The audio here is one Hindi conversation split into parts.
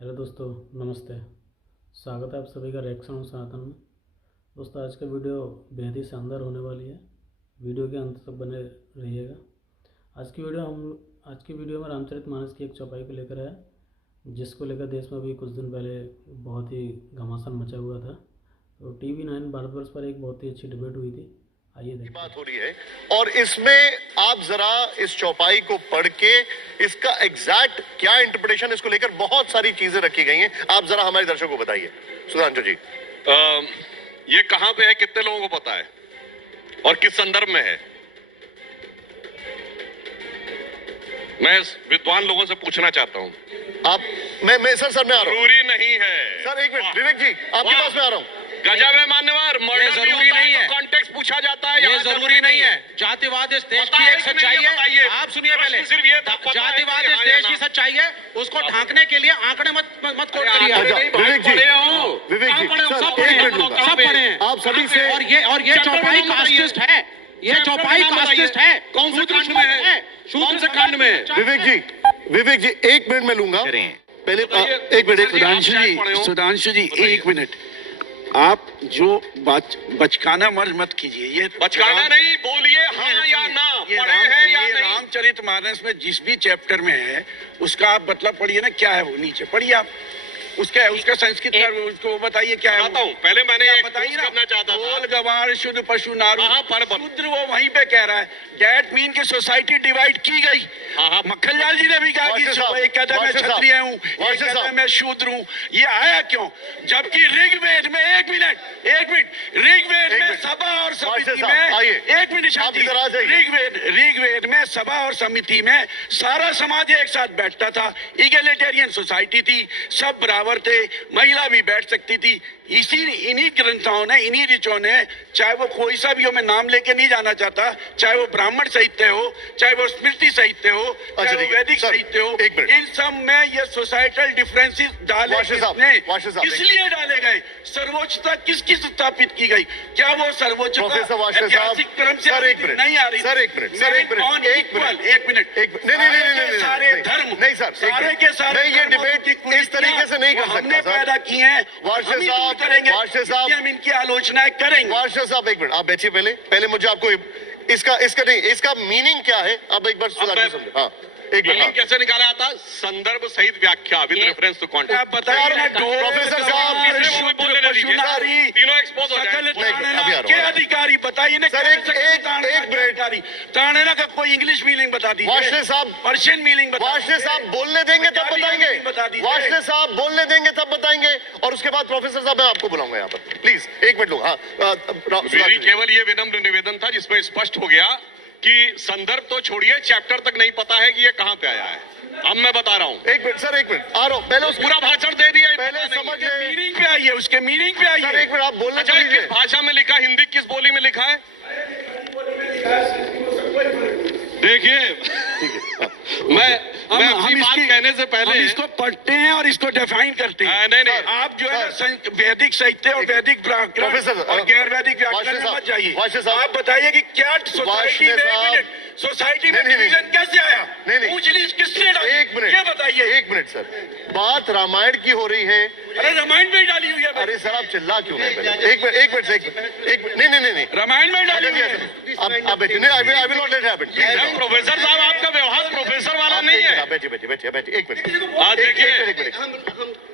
हेलो दोस्तों, नमस्ते। स्वागत है आप सभी का रिएक्शन और सनातन में। दोस्तों, आज का वीडियो बेहद ही शानदार होने वाली है। वीडियो के अंत तक बने रहिएगा। आज की वीडियो में रामचरितमानस की एक चौपाई को लेकर है, जिसको लेकर देश में अभी कुछ दिन पहले बहुत ही घमासान मचा हुआ था। तो TV9 भारतवर्ष पर एक बहुत ही अच्छी डिबेट हुई थी। आइए देखते हैं। बात हो रही है और इसमें आप जरा इस चौपाई को पढ़ के इसका एग्जैक्ट क्या इंटरप्रिटेशन, इसको लेकर बहुत सारी चीजें रखी गई हैं। आप जरा हमारे दर्शकों को बताइए। सुधांशु जी, ये कहां पे है, कितने लोगों को पता है और किस संदर्भ में है? मैं विद्वान लोगों से पूछना चाहता हूं। आप मैं सर मैं आ रहा हूं। जरूरी नहीं है सर, एक मिनट विवेक जी, आपके पास में आ रहा हूं। गजब है मान्यवर, मर्डर जरूरी नहीं है, कॉन्टेक्स्ट पूछा जाता है। ये जरूरी नहीं है। जातिवाद इस देश की एक सच्चाई है। आप सुनिए पहले, जातिवाद इस देश की सच्चाई है, उसको ढांकने के लिए आंकड़े मत कोट करिए। विवेक जी, सब पढ़े हैं आप सभी से। और ये चौपाई कास्टिस्ट है, ये चौपाई कास्टिस्ट है। कौन से कांड में है? कौन से कांड में है? विवेक जी 1 मिनट में लूंगा। पहले 1 मिनट। सुधांशु जी 1 मिनट। आप जो बचकाना मर्ज मत कीजिए। ये बचकाना नहीं, बोलिए हाँ या ना, पढ़े हैं या नहीं। रामचरितमानस में जिस भी चैप्टर में है उसका आप मतलब पढ़िए ना, क्या है वो नीचे पढ़िए आप। उसका संस्कृत उसको बताइए क्या है। बताता हूं, पहले मैंने एक बताइए ना। करना चाहता था। गोल गवार शुद्ध पशु नारू पर शूद्र, वो वहीं पे कह रहा है। डेट मीन की सोसाइटी डिवाइड की गई। मक्खनलाल जी ने भी कहा कि एक कहता है मैं क्षत्रिय हूँ, एक कहता है मैं शूद्र हूँ। ये आया क्यों? जबकि ऋग्वेद में एक मिनट ऋग्वेद में सभा और समिति में एक मिनट ऋग्वेद में सभा और समिति में सारा समाज एक साथ बैठता था। इगैलिटेरियन सोसाइटी थी, सब बराबर थे, महिला भी बैठ सकती थी। इन्हीं ग्रंथों ने, इन्हीं ऋचों ने, चाहे वो कोई सा भी हो, मैं नाम लेके नहीं जाना चाहता, चाहे वो ब्राह्मण साहित्य हो, चाहे वो स्मृति साहित्य हो, चाहे वो वैदिक साहित्य हो, इन सब में ये सोसाइटल डिफरेंसेस डाले इसलिए डाले गए। सर्वोच्चता किसकी स्थापित की गई? क्या वो सर्वोच्चता ऐतिहासिक क्रम से नहीं आ रही? सर, एक मिनट। नहीं, सारे धर्म नहीं सर, सारे के सारे ये डिबेट इस तरीके से नहीं कर सकता। हमने पैदा की है, वार्षिक साहब हम इनकी आलोचनाएं करेंगे। वार्षिक साहब 1 मिनट आप बैठिए। पहले मुझे आपको इसका मीनिंग क्या है, आप एक बार समझो। हाँ, एक मिनट। कैसे निकाला आता? संदर्भ सहित व्याख्या विद रेफरेंस टू कॉन्टेक्स्ट। आप बताइए प्रोफेसर साहब, तीनों एक्सपोज हो जाए के अधिकारी बताइए ना। सर, एक मिनट। ताड़ना का कोई इंग्लिश मीनिंग बता दीजिए। वार्षिक साहब, पर्शियन मीनिंग बता वार्षिक साहब बोलने देंगे तब बताएंगे। वार्षिक साहब बोलने देंगे तब बताएंगे, और उसके बाद प्रोफेसर साहब मैं आपको बुलाऊंगा यहाँ पर। Please 1 minute low. हाँ, मेरी केवल ये विनम्र निवेदन था जिसमें स्पष्ट हो गया कि संदर्भ तो छोड़िए, चैप्टर तक नहीं पता है कि ये कहां पे आया है। अब मैं बता रहा हूं। 1 मिनट सर, 1 मिनट आ रहा हूं। पहले पूरा भाषण दे दिया, पहले समझ मीनिंग पे आइए, उसके मीनिंग पे आइए। सर 1 मिनट आप बोलना अच्छा, किस भाषा में लिखा, हिंदी किस बोली में लिखा है? देखिए, मैं बात कहने से पहले इसको पढ़ते हैं और इसको डिफाइन करते हैं। नहीं, आप जो है ना वैदिक साहित्य और वैदिक व्याकरण और गैर वैदिक व्याकरण में मत जाइए। आप बताइए कि क्या सोसाइटी में डिवीजन कैसे आया? ऊंच नीच किसने डाली? 1 मिनट, ये बताइए। 1 मिनट सर, बात रामायण की हो रही है। अरे रामायण में डाली हुई है। अरे सर आप चिल्ला क्यों रहे? 1 मिनट, नहीं, रामायण में डाली हुई है। आप बैठिए। नहीं, I will not let happen. Professor साहब, आपका व्यवहार प्रोफेसर वाला नहीं है। बैठिए। 1 मिनट। आज देखिए,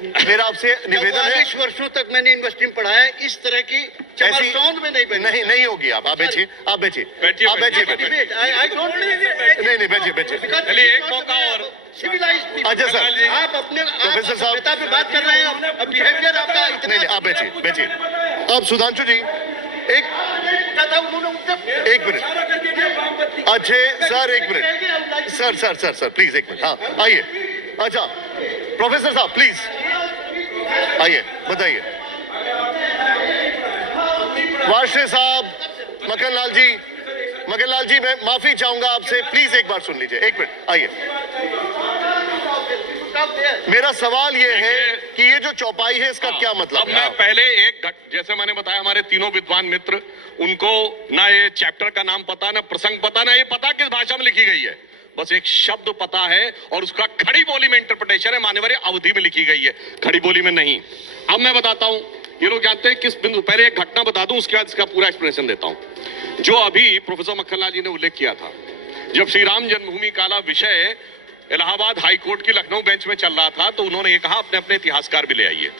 मेरा आपसे निवेदन है। 40 वर्षों तक मैंने यूनिवर्सिटी में पढ़ा है, इस तरह की साउंड में नहीं होगी। आप बैठिए। बैठिए। नहीं, बैठिए। चलिए एक मौका और। अच्छा सर, आप अपने प्रोफेसर साहब पे बात कर रहे हैं, अब बिहेवियर आपका इतना। नहीं, आप बैठिए। आप सुधांशु जी एक मिनट। अच्छे sir, 1 minute. Sir please 1 minute. हाँ, आइए। अच्छा प्रोफेसर साहब प्लीज आइए, बताइए। वार्षिक साहब, मक्खनलाल जी मैं माफी चाहूंगा आपसे, प्लीज एक बार सुन लीजिए। 1 मिनट, आइए। मेरा सवाल ये है कि ये जो चौपाई है इसका क्या मतलब है? मैं पहले जैसे मैंने बताया, हमारे तीनों विद्वान मित्र, उनको ना ये चैप्टर का नाम पता, ना प्रसंग पता, ना ये पता किस भाषा में लिखी गई है। बस एक शब्द पता है और उसका खड़ी बोली में इंटरप्रिटेशन है, मान्यवर अवधि में लिखी गई है, खड़ी बोली में नहीं। अब मैं बताता हूं, ये लोग जानते हैं किस बिंदु, पहले एक घटना बता दूं, उसके बाद इसका पूरा एक्सप्लेनेशन देता हूं। जो अभी प्रोफेसर मक्खनलाल जी ने उल्लेख किया था, जब श्री राम जन्मभूमि काला विषय इलाहाबाद हाई कोर्ट की लखनऊ बेंच में चल रहा था, तो उन्होंने ये कहा अपने अपने इतिहासकार भी ले आइए।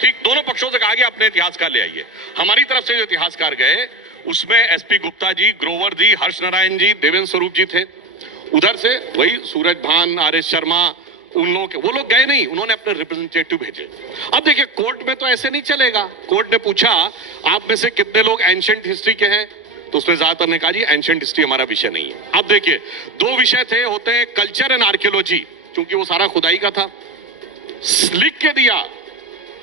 ठीक, दोनों पक्षों से कहा गया अपने इतिहासकार ले आइए। हमारी तरफ से जो इतिहासकार गए उसमें एसपी गुप्ता जी, ग्रोवर जी, हर्ष नारायण जी, देवेंद्र स्वरूप जी थे। उधर से वही सूरज भान, आर.एस. शर्मा, उन लोगों के, वो लोग गए नहीं, उन्होंने अपने रिप्रेजेंटेटिव भेजे। अब देखिए कोर्ट में तो ऐसे नहीं चलेगा। कोर्ट ने पूछा आप में से कितने लोग एंशिएंट हिस्ट्री के हैं, तो उसमें ज्यादातर ने कहा जी एंशिएंट हिस्ट्री हमारा विषय नहीं है। अब देखिए दो विषय थे, होते हैं कल्चर एंड आर्कियोलॉजी, क्योंकि वो सारा खुदाई का था। लिख के दिया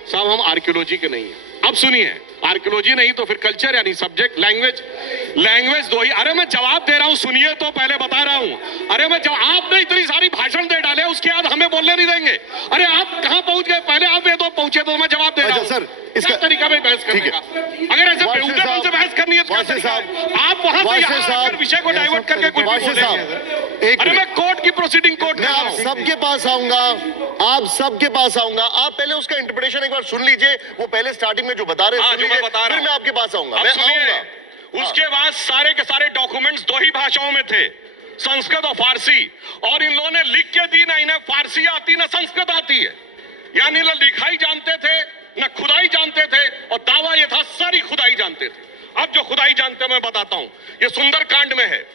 साहब हम आर्कियोलॉजी के नहीं है। अब सुनिए, आर्कियोलॉजी नहीं तो फिर कल्चर यानी सब्जेक्ट, लैंग्वेज दो ही। अरे मैं जवाब दे रहा हूं, सुनिए तो पहले बता रहा हूं। अरे मैं आपने इतनी सारी भाषण दे डाले, उसके बाद हमें बोलने नहीं देंगे। अरे आप कहां पहुंच गए, पहले आप तो पहुंचे तो मैं जवाब दे रहा हूं। सर इसका तरीका में बहस करने का, अगर ऐसे बेहुदा से बहस करनी है तो आप वहां से विषय को डाइवर्ट करके कुछ भी बोलेंगे। अरे मैं कोर्ट की प्रोसीडिंग कोर्ट में आप सबके पास आऊंगा, आप सबके पास आऊंगा। आप पहले उसका इंटरप्रिटेशन एक बार सुन लीजिए, वो पहले स्टार्टिंग में जो बता रहे हैं फिर मैं आपके पास आऊंगा। मैं आऊंगा। उसके बाद सारे के सारे डॉक्यूमेंट्स दो ही भाषाओं में थे, संस्कृत और फारसी, और इन लोगों ने लिख के दी, ना इन्हें फारसी आती ना संस्कृत आती है। यानी ना लिखाई जानते थे ना खुदाई जानते थे, और दावा ये था सारी खुदाई जानते थे। अब जो खुदाई जानते हैं मैं बताता हूं, ये सुंदर कांड में है।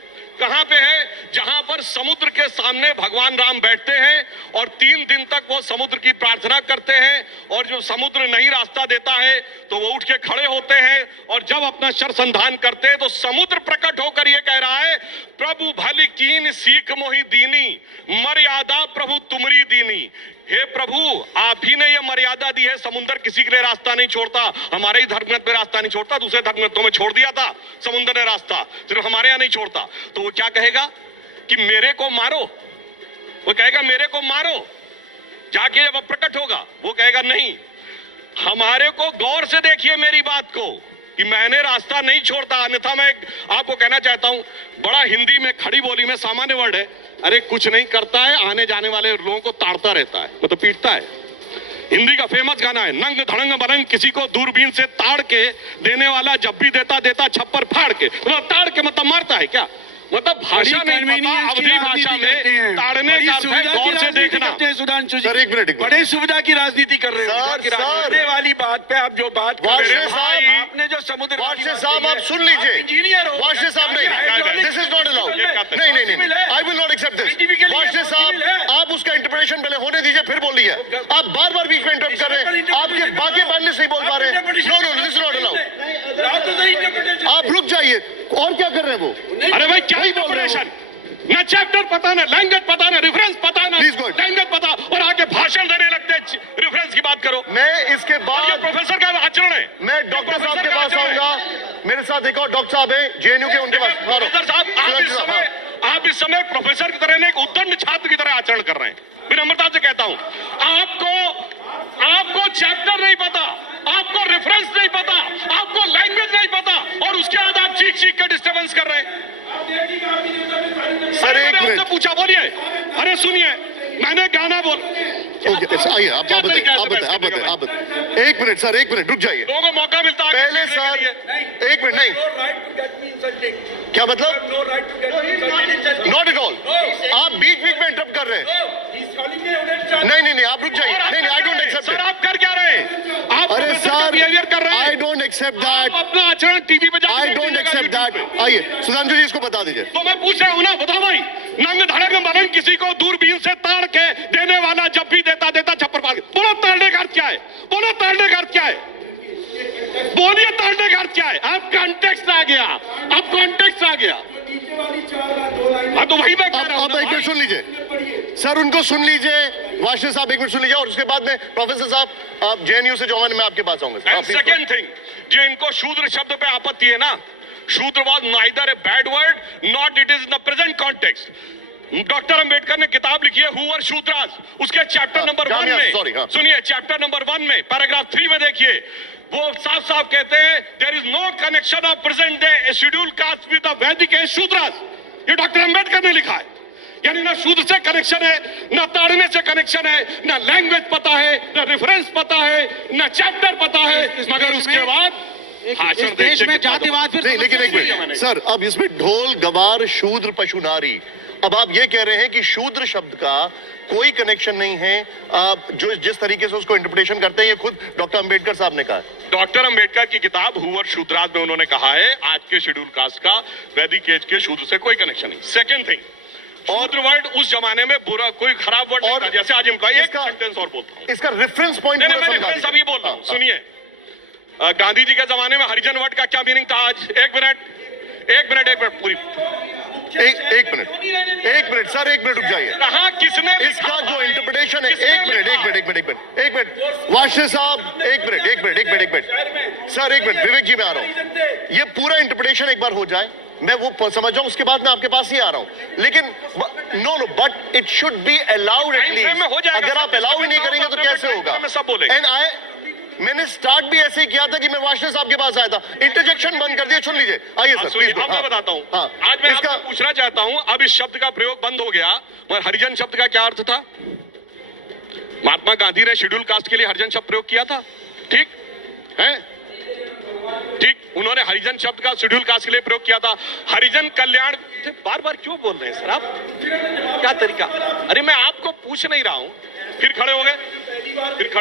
कहां पे है? जहां पर समुद्र के सामने भगवान राम बैठते हैं और 3 दिन तक वो समुद्र की प्रार्थना करते हैं, और जो समुद्र नहीं रास्ता देता है तो वो उठ के खड़े होते हैं, और जब अपना शर संधान करते हैं तो समुद्र प्रकट होकर ये कह रहा है, प्रभु भली कीन सीख मोहि दीनी, मर्यादा प्रभु तुमरी दीनी। हे प्रभु, आप ही ने ये मर्यादा दी है, समुद्र किसी के लिए रास्ता नहीं छोड़ता। हमारे ही धर्मग्रंथ में रास्ता नहीं छोड़ता, दूसरे धर्मग्रंथों में छोड़ दिया था समुद्र ने रास्ता, सिर्फ हमारे यहां नहीं छोड़ता। तो वो क्या कहेगा कि मेरे को मारो, वो कहेगा मेरे को मारो। जाके जब प्रकट होगा वो कहेगा नहीं, हमारे को गौर से देखिए मेरी बात को कि मैंने रास्ता नहीं छोड़ता। अन्यथा मैं आपको कहना चाहता हूं, बड़ा हिंदी में खड़ी बोली में सामान्य वर्ड है, अरे कुछ नहीं करता है, आने जाने वाले लोगों को ताड़ता रहता है, मतलब पीटता है। हिंदी का फेमस गाना है, नंग धड़ंग बरंग किसी को दूरबीन से ताड़ के देने वाला, जब भी देता देता छप्पर फाड़ के। मतलब ताड़ के मतलब मारता है क्या, मतलब भाषा नहीं पता, अवधि भाषा में ताड़ने का अर्थ है गौर से देखना। सुधांशु जी, सर एक मिनट, बड़े सुविधा की राजनीति कर रहे हैं वाली बात पे आप जो बात कर रहे हैं, आपने जो समुद्र, वाशे साहब आप सुन लीजिए, इंजीनियर हो, वाशे साहब नहीं, दिस इज नॉट अलाउड, नहीं, I will not accept this. Washe साहब आप उसका इंटरप्रिटेशन पहले होने दीजिए, फिर बोल लीजिए। आप बार बार बीच में इंटरप्ट कर रहे हैं, आपके बाकी पैनलिस्ट नहीं बोल पा रहे हैं। No, this is not allowed. आप रुक जाइए, और क्या कर रहे हैं वो? अरे भाई क्या इंटरप्रिटेशन, ना चैप्टर पता, ना लैंग्वेज पता, ना रेफरेंस पता, ना लैंग्वेज पता, और आगे भाषण देने लगते हैं, रेफरेंस की बात करो। मैं इसके बाद प्रोफेसर का आचरण है। मैं डॉक्टर साहब के पास आऊंगा, मेरे साथ एक और डॉक्टर साहब है जेएनयू के, उनके पास। प्रोफेसर साहब आप इस समय प्रोफेसर की तरह एक उद्दंड छात्र की तरह आचरण कर रहे हैं। विनम्रता से कहता हूं, आपको चैप्टर नहीं पता, आपको रेफरेंस नहीं पता, आपको लैंग्वेज नहीं पता, और उसके बाद आप चीख के डिस्टर्बेंस कर रहे हैं। सर एक मिनट पूछा, बोलिए। अरे सुनिए, मैंने गाना बोल, आइए आप बताएं। एक मिनट सर, एक मिनट रुक जाइए, लोगों को मौका मिलता है पहले सर। एक मिनट, नहीं क्या मतलब, नॉट एट ऑल। आप बीच में इंटरप्ट कर रहे हैं। नहीं, आप रुक जाइए। नहीं, आई डोंट एक्सेप्ट। सर आप कर क्या रहे हैं? आप अरे सर बिहेवियर कर रहे हैं। आई डोंट एक्सेप्ट दैट, अपना आचरण टीवी पे जाकर आई डोंट एक्सेप्ट दैट। आइए सुधांशु जी, इसको बता दीजिए। तो मैं पूछ रहा हूं ना, बताओ भाई, नंग धड़ंग बरंग किसी को दूरबीन से ताड़ के देने वाला, जब भी देता देता छप्पर फाड़ के। बोलो ताड़ने का अर्थ क्या है, बोलो ताड़ने का अर्थ क्या है, बोलिए ताड़ने का अर्थ क्या है। अब कॉन्टेक्स्ट आ गया, अब कॉन्टेक्स्ट आ गया। हाँ तो वही मैं कह रहा हूं। अब एक मिनट सुन लीजिए सर, उनको सुन लीजिए। वाशे साहब एक मिनट सुन लीजिए, और उसके बाद में प्रोफेसर साहब आप जेएनयू से जो है, मैं आपके पास आऊंगा। सेकंड थिंग, जो इनको शूद्र शब्द पे आपत्ति है ना, शूद्र was neither a bad word not it is in the present context. Doctor Ambedkar ने किताब लिखी है हु वर शूद्रास, उसके चैप्टर नंबर 1 में सुनिए, चैप्टर नंबर 1 में पैराग्राफ 3 में देखिए, वो साफ साफ कहते हैं there is no connection of present day schedule caste with the Vedic Shudras. ये डॉक्टर अंबेडकर ने लिखा है। यानी ना शूद्र से कनेक्शन है, ना ताड़ने से कनेक्शन है, ना लैंग्वेज पता है, ना रेफरेंस पता है, ना चैप्टर पता है, मगर उसके बाद भाषण इस देश में जातिवाद फिर नहीं, लेकिन एक मिनट सर, अब इसमें ढोल गवार शूद्र पशु नारी, अब आप ये कह रहे हैं कि शूद्र शब्द का कोई कनेक्शन नहीं है, आप जो जिस तरीके से उसको इंटरप्रिटेशन करते हैं, ये खुद डॉक्टर अंबेडकर साहब ने कहा है। डॉक्टर अंबेडकर की किताब हुवर शूद्राज में उन्होंने कहा है आज के शेड्यूल कास्ट का वैदिक एज के शूद्र से कोई कनेक्शन नहीं। सेकंड थिंग, शूद्र वर्ड उस जमाने में बुरा कोई खराब वर्ड नहीं था, जैसे आज एम्प्लॉय एक सेंटेंस और बोलता हूँ, इसका रेफरेंस पॉइंट मैं रेफरेंस अभी बोल रहा हूँ, सुनिए। गांधी जी के जमाने में हरिजन वर्ड का क्या मीनिंग था आज? एक मिनट पूरी एक मिनट सर, एक मिनट रुक जाइए। कहा किसने इसका जो इंटरप्रिटेशन है, एक मिनट वाशे साहब, एक मिनट सर, एक मिनट, विवेक जी मैं आ रहा हूँ, ये पूरा इंटरप्रिटेशन एक बार हो जाए, मैं वो समझ जाऊं, उसके बाद मैं आपके पास ही आ रहा हूं। लेकिन no but it should be allowed at least. अगर आप अलाउ ही नहीं करेंगे तो कैसे होगा? एंड मैंने स्टार्ट भी ऐसे ही किया था कि मैं वाशे साहब के पास आया था, इंटरजेक्शन बंद कर दिया, सुन लीजिए, आइए सर प्लीज। अब मैं बताता हूँ, आज मैं आपसे पूछना चाहता हूँ, अब इस शब्द का प्रयोग बंद हो गया, मगर हरिजन शब्द का क्या अर्थ था? महात्मा गांधी ने शेड्यूल कास्ट के लिए हरिजन शब्द प्रयोग किया था, ठीक है? ठीक, उन्होंने हरिजन शब्द का शेड्यूल कास्ट के लिए प्रयोग किया था। हरिजन कल्याण, बार बार क्यों बोल रहे हैं सर आप? क्या तरीका? अरे मैं आपको पूछ नहीं रहा हूं, फिर खड़े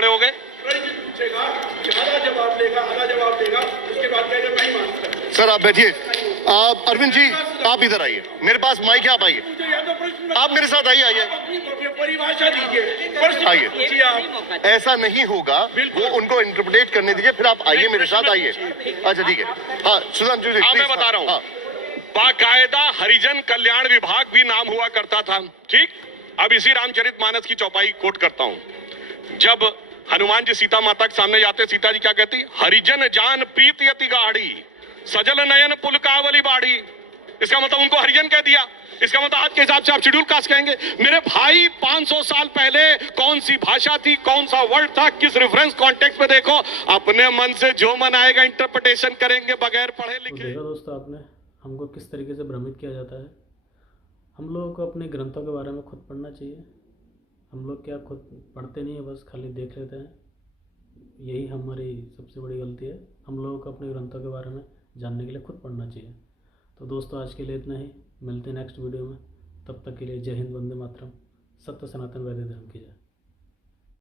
हो गए। सर आप बैठिए, आप अरविंद जी आप इधर आइए, मेरे पास माइक है, आप आइए, आप मेरे साथ आइए। ऐसा नहीं होगा, वो उनको इंटरप्रेट करने दीजिए, फिर आप आइए मेरे साथ, आइए। अच्छा ठीक है, हाँ सुधांशु जी मैं बता रहा हूँ, बाकायदा हरिजन कल्याण विभाग भी नाम हुआ करता था, ठीक। अब इसी रामचरितमानस की चौपाई कोट करता हूँ, जब हनुमान जी सीता माता के सामने जाते, सीता जी क्या कहती? हरिजन जान प्रीति अति गाढ़ी, सजल नयन पुलकावली बाढ़ी। इसका मतलब उनको हरिजन कह दिया। इसका मतलब आज के हिसाब से आप शेड्यूल कास्ट कहेंगे। मेरे भाई 500 साल पहले कौन सी भाषा थी, कौन सा वर्ड था, किस रेफरेंस कॉन्टेक्स्ट में देखो, अपने मन से जो मन आएगा इंटरप्रिटेशन करेंगे बगैर पढ़े लिखे। देखा दोस्तों आपने हमको किस तरीके से भ्रमित किया जाता है। हम लोगों को अपने ग्रंथों के बारे में खुद पढ़ना चाहिए। हम लोग क्या खुद पढ़ते नहीं है, बस खाली देख लेते हैं। यही हमारी सबसे बड़ी गलती है। हम लोगों को अपने ग्रंथों के बारे में जानने के लिए खुद पढ़ना चाहिए। तो दोस्तों आज के लिए इतना ही, मिलते हैं नेक्स्ट वीडियो में। तब तक के लिए जय हिंद, वंदे मातरम, सत्य सनातन वैदिक धर्म की जय।